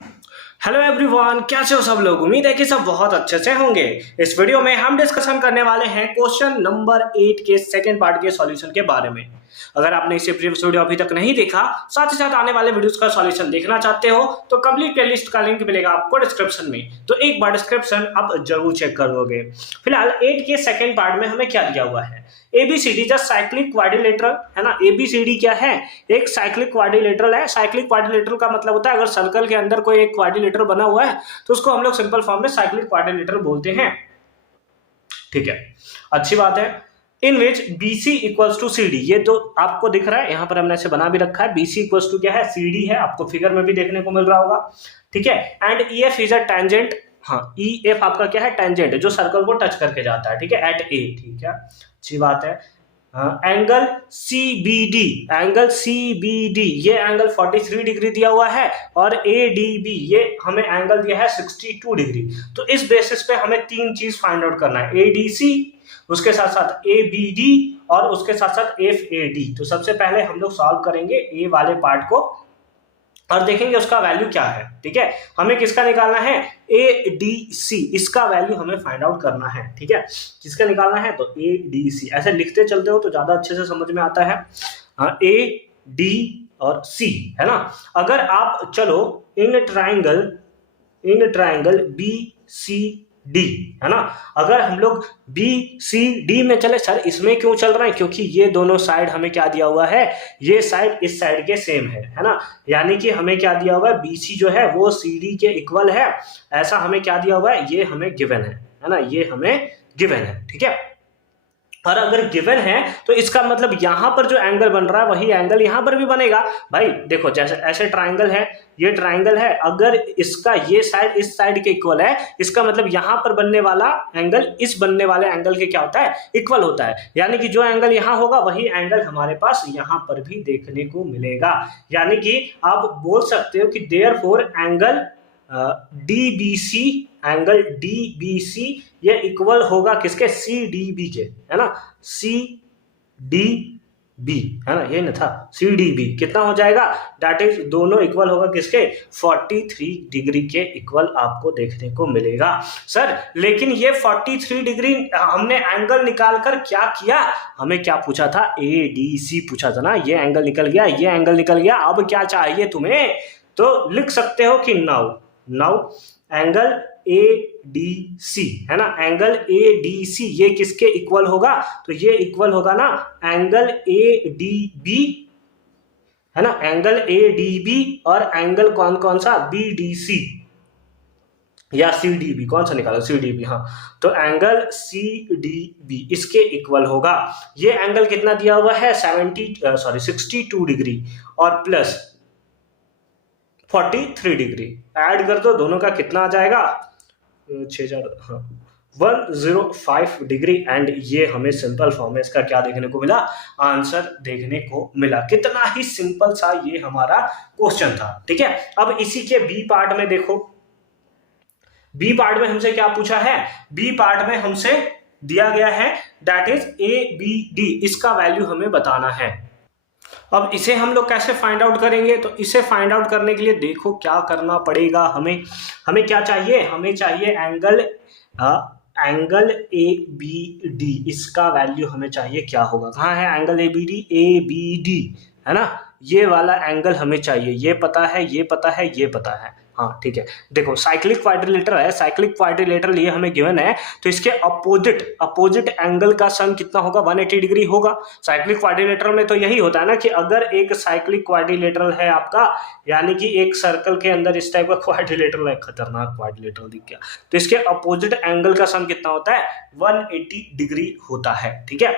Hello everyone, कैसे हो सब लोग। उम्मीद है कि सब बहुत अच्छे से होंगे। इस वीडियो में हम डिस्कशन करने वाले हैं क्वेश्चन नंबर 8 के सेकंड पार्ट के सॉल्यूशन के बारे में। अगर आपने इसे प्रीवियस वीडियो अभी तक नहीं देखा, साथ ही साथ आने वाले वीडियोस का सॉल्यूशन देखना चाहते हो तो कंप्लीट प्लेलिस्ट का लिंक मिलेगा आपको डिस्क्रिप्शन में, तो एक बार डिस्क्रिप्शन आप जरूर चेक कर लोगे। फिलहाल 8 के सेकंड पार्ट में हमें क्या दिया हुआ है, एबीसीडी जस्ट साइक्लिक क्वाड्रिलेटरल है ना। एबीसीडी क्या है, एक साइक्लिक क्वाड्रिलेटरल है। साइक्लिक क्वाड्रिलेटरल का मतलब होता है अगर सर्कल के अंदर कोई एक क्वाड्रिलेटरल बना हुआ है तो उसको हम लोग सिंपल फॉर्म में साइक्लिक क्वाड्रिलेटरल बोलते हैं। ठीक है, अच्छी बात है। इन विच BC इक्वल्स टू CD, ये तो आपको दिख रहा है, यहां पर हमने ऐसे बना भी रखा है। BC इक्वल्स टू क्या है, CD है, आपको फिगर में भी देखने को मिल रहा होगा। ठीक है, and EF is a tangent. हाँ, EF आपका क्या है, टेंजेंट है जो सर्कल को टच करके जाता है। ठीक है, एट A। ठीक है, अच्छी बात है। एंगल CBD, एंगल CBD ये एंगल 43 डिग्री दिया हुआ है, और ADB ये हमें एंगल दिया है 62 डिग्री। तो इस बेसिस पे हमें तीन चीज फाइंड आउट करना है, ADC, उसके साथ साथ ABD और उसके साथ साथ FAD। तो सबसे पहले हम लोग सॉल्व करेंगे A वाले पार्ट को और देखेंगे उसका वैल्यू क्या है। ठीक है, हमें किसका निकालना है, ADC, इसका वैल्यू हमें फाइंड आउट करना है। ठीक है, किसका निकालना है, तो ADC। ऐसे लिखते चलते हो तो ज्यादा अच्छे से समझ में आता है। AD और C है ना। अगर आप चलो इन ट्राइंगल BCD है ना, अगर हम लोग BCD में चले, सर इसमें क्यों चल रहे हैं, क्योंकि ये दोनों साइड हमें क्या दिया हुआ है, ये साइड इस साइड के सेम है ना। यानी कि हमें क्या दिया हुआ है, BC जो है वो CD के इक्वल है, ऐसा हमें क्या दिया हुआ है, ये हमें गिवन है ना, ये हमें गिवन है। ठीक है, और अगर गिवन है तो इसका मतलब यहां पर जो एंगल बन रहा है वही एंगल यहां पर भी बनेगा। भाई देखो, जैसे ऐसे ट्राइंगल है, ये ट्राइंगल है, अगर इसका ये साइड इस साइड के इक्वल है, इसका मतलब यहां पर बनने वाला एंगल इस बनने वाले एंगल के क्या होता है, इक्वल होता है। यानी कि जो एंगल यहां होगा वही एंगल हमारे पास यहां पर भी देखने को मिलेगा। यानी कि आप बोल सकते हो कि therefore angle DBC, angle DBC ये इक्वल होगा किसके, CDB के, है ना। CDB है ना, ये ना था CDB, कितना हो जाएगा, दैट इज दोनों इक्वल होगा किसके, 43 डिग्री के इक्वल आपको देखने को मिलेगा। सर लेकिन ये 43 डिग्री हमने एंगल निकालकर क्या किया, हमें क्या पूछा था, ADC पूछा था ना। ये एंगल निकल गया, ये एंगल निकल गया, अब क्या चाहिए तुम्हें, तो लिख सकते हो कि नाउ एंगल ADC है ना, एंगल ADC ये किसके इक्वल होगा, तो ये इक्वल होगा ना एंगल ADB है ना, एंगल ADB और एंगल कौन कौन सा, BDC या CDB, कौन सा निकालो, CDB। हाँ, तो एंगल CDB इसके इक्वल होगा। ये एंगल कितना दिया हुआ है, 62 डिग्री और प्लस 43 डिग्री, ऐड कर दो दोनों का कितना आ जाएगा, 105 डिग्री। एंड ये हमें सिंपल फॉर्म में इसका क्या देखने को मिला, आंसर देखने को मिला। कितना ही सिंपल सा ये हमारा क्वेश्चन था। ठीक है, अब इसी के बी पार्ट में देखो, बी पार्ट में हमसे क्या पूछा है, बी पार्ट में हमसे दिया गया है दैट इज ABD, इसका वैल्यू हमें बताना है। अब इसे हम लोग कैसे फाइंड आउट करेंगे, तो इसे फाइंड आउट करने के लिए देखो क्या करना पड़ेगा, हमें क्या चाहिए, हमें चाहिए एंगल ABD, इसका वैल्यू हमें चाहिए क्या होगा, कहाँ है एंगल ABD है ना, ये वाला एंगल हमें चाहिए। ये पता है, ये पता है, ये पता है। हाँ ठीक है, देखो साइक्लिक क्वाड्रिलेटरल है, साइक्लिक क्वाड्रिलेटरल ये हमें गिवन है, तो इसके अपोजिट एंगल का सम कितना होगा, 180 डिग्री होगा। साइक्लिक क्वाड्रिलेटरल में तो यही होता है ना कि अगर एक साइक्लिक क्वाड्रिलेटरल है आपका, यानी कि एक सर्कल के अंदर इस टाइप का क्वाड्रिलेटरल है, खतरनाक क्वाड्रिलेटरल दिख गया, तो इसके अपोजिट एंगल का सम कितना होता है, 180 डिग्री होता है। ठीक है,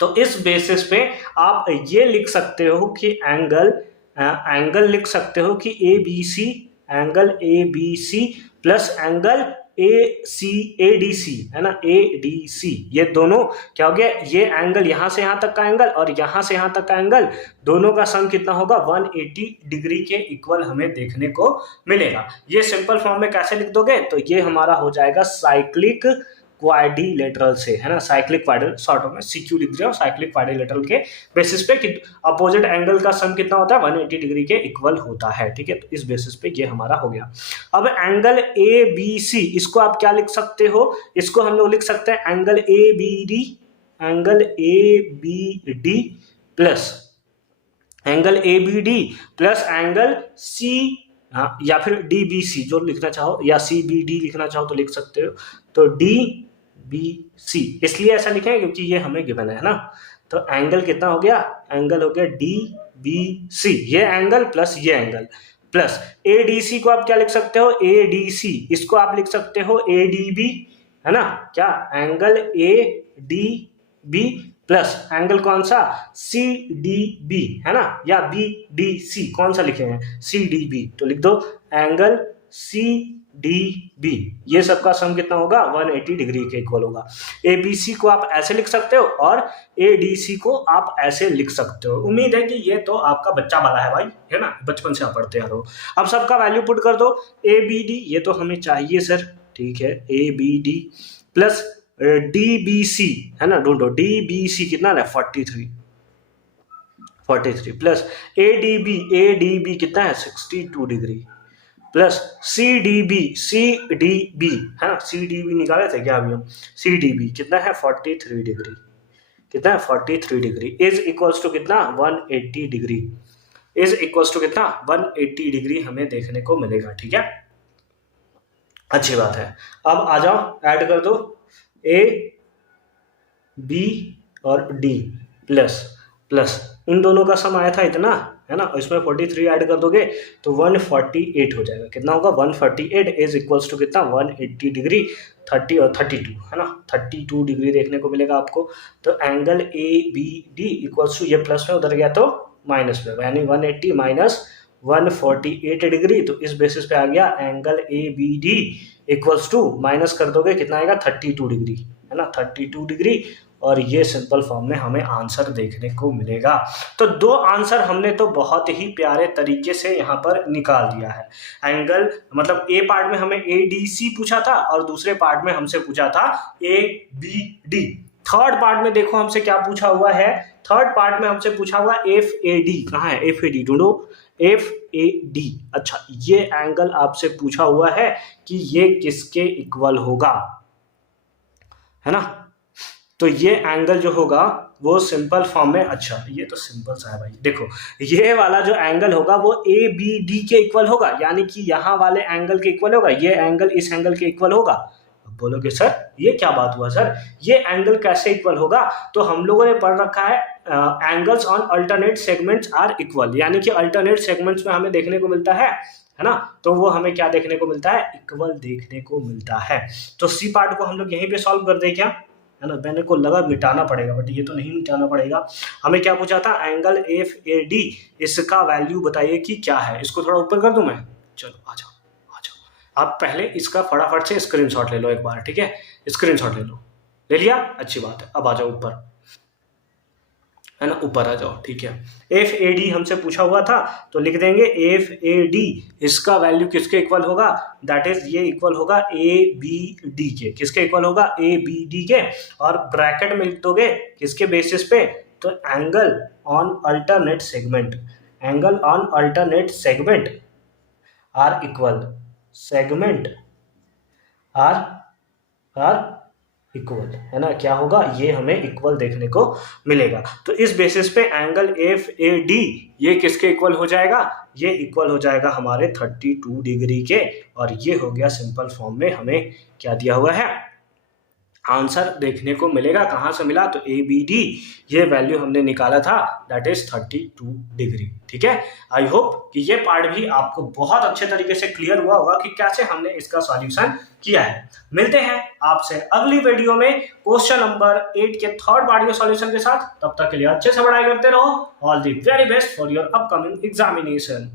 तो इस बेसिस पे आप ये लिख सकते हो कि एंगल लिख सकते हो कि angle ABC plus angle ADC है ना, ADC, ये दोनों क्या हो गया, ये एंगल यहां से यहां तक का एंगल और यहां से यहां तक का एंगल, दोनों का सम कितना होगा, 180 डिग्री के इक्वल हमें देखने को मिलेगा। ये सिंपल फॉर्म में कैसे लिख दोगे, तो ये हमारा हो जाएगा साइक्लिक क्वाड्रिलेटरल से, है ना, साइक्लिक क्वाड्रिलेटरल, शॉर्ट में सीक्यू लिख दिया, साइक्लिक क्वाड्रिलेटरल के बेसिस पे कि अपोजिट एंगल का सम कितना होता है 180 डिग्री के इक्वल होता है, ठीक है। तो इस बेसिस पे ये हमारा हो गया। अब एंगल ए बी सी, इसको आप क्या लिख सकते हो, इसको हम लोग लिख सकते हैं angle A B D, angle A B D plus angle A B D plus angle C, हाँ, या फिर डी बी सी जो लिखना चाहो, या सी बी डी लिखना चाहो तो लिख सकते हो। तो डी बी सी इसलिए ऐसा लिखे हैं क्योंकि ये हमें गिवन है ना। तो एंगल कितना हो गया, एंगल हो गया डी बी सी, ये एंगल प्लस ये angle plus A D C को आप क्या लिख सकते हो, ए डी सी, इसको आप लिख सकते हो ए डी बी, है ना, क्या angle A D B plus angle कौन सा सी डी बी, है ना, या बी डी सी, कौन सा लिखे हैं सी डी बी, तो लिख दो एंगल सी डी बी, ये सबका सम कितना होगा 180 डिग्री के इक्वल होगा। ए बी सी को आप ऐसे लिख सकते हो और ए डी सी को आप ऐसे लिख सकते हो। उम्मीद है कि ये तो आपका बच्चा वाला है भाई, है ना, बचपन से आप पढ़ते आ रहे हो। अब सबका वैल्यू पुट कर दो, ए बी डी ये तो हमें चाहिए सर, ठीक है, A B D plus D B C, है ना, ढूंढो डी बी सी कितना है 43 प्लस ए डी बी कितना है 62 degree plus C D B, है ना, सी डी बी निकाले थे क्या अभी हम, सी डी बी कितना है 43 डिग्री, कितना है 43 डिग्री इज इक्वल्स टू कितना 180 डिग्री, इज इक्वल्स टू कितना 180 डिग्री हमें देखने को मिलेगा, ठीक है, अच्छी बात है। अब आ जाओ ऐड कर दो ए बी और डी प्लस इन दोनों का सम आया था इतना, है ना, इसमें 43 ऐड कर दोगे तो 148 हो जाएगा, कितना होगा 148 इज इक्वल्स टू कितना 180 डिग्री 30 और 32, है ना, 32 डिग्री देखने को मिलेगा आपको। तो angle A B D equals to, ये प्लस में उधर गया तो माइनस में, यानी 180 माइनस 148 डिग्री, तो इस बेसिस पे आ गया angle A B D equals to, minus कर दोगे कितना आएगा 32 डिग्री, है ना, 32 डिग्री, और ये सिंपल फॉर्म में हमें आंसर देखने को मिलेगा। तो दो आंसर हमने तो बहुत ही प्यारे तरीके से यहाँ पर निकाल दिया है। एंगल मतलब ए पार्ट में हमें ए डी सी पूछा था और दूसरे पार्ट में हमसे पूछा था A B D. Third part में देखो हमसे क्या पूछा हुआ है, थर्ड पार्ट में हमसे पूछा हुआ एफ ए डी, कहाँ है एफ ए डी, ढूंढो एफ ए डी। अच्छा, ये एंगल आपसे पूछा हुआ है कि ये किसके इक्वल होगा, है ना, तो ये एंगल जो होगा वो सिंपल फॉर्म में, अच्छा ये तो सिंपल सा है भाई, देखो ये वाला जो एंगल होगा वो ए बी डी के इक्वल होगा, यानी कि यहाँ वाले एंगल के इक्वल होगा, ये एंगल इस एंगल के इक्वल होगा। अब बोलोगे सर ये क्या बात हुआ सर, ये एंगल कैसे इक्वल होगा, तो हम लोगों ने पढ़ रखा है angles on alternate segments are equal, यानी कि अल्टरनेट सेगमेंट्स में हमें देखने को मिलता है ना, तो वो हमें क्या देखने को मिलता है, इक्वल देखने को मिलता है। तो सी पार्ट को हम लोग यहीं पे सॉल्व कर दें क्या, है ना, मैंने को लगा मिटाना पड़ेगा बट ये तो नहीं मिटाना पड़ेगा। हमें क्या पूछा था, एंगल एफ ए डी, इसका वैल्यू बताइए कि क्या है। इसको थोड़ा ऊपर कर दूं मैं, चलो आ जाओ आप पहले इसका फटाफट से स्क्रीनशॉट ले लो एक बार, ठीक है, स्क्रीनशॉट ले लो, ले लिया, अच्छी बात है। अब आ जाओ ऊपर, है ना, ऊपर आ जाओ, ठीक है। एफ ए डी हमसे पूछा हुआ था तो लिख देंगे एफ ए डी, इसका वैल्यू किसके इक्वल होगा, दैट इज ये इक्वल होगा ए बी डी के, किसके इक्वल होगा ए बी डी के, और ब्रैकेट में लिख दोगे किसके बेसिस पे, तो angle on alternate segment, angle on alternate segment are equal, segment are equal, है ना, क्या होगा, ये हमें इक्वल देखने को मिलेगा। तो इस बेसिस पे एंगल एफ ए डी ये किसके इक्वल हो जाएगा, ये इक्वल हो जाएगा हमारे 32 डिग्री के, और ये हो गया सिंपल फॉर्म में हमें क्या दिया हुआ है, आंसर देखने को मिलेगा। कहाँ से मिला, तो ए बी डी ये वैल्यू हमने निकाला था, दैट इज 32 डिग्री, ठीक है। आई होप कि ये पार्ट भी आपको बहुत अच्छे तरीके से क्लियर हुआ होगा कि कैसे हमने इसका सॉल्यूशन किया है। मिलते हैं आपसे अगली वीडियो में क्वेश्चन नंबर 8 के थर्ड पार्ट के सॉल्यूशन के साथ, तब तक के लिए अच्छे से पढ़ाई करते रहो। All the very best for your upcoming examination.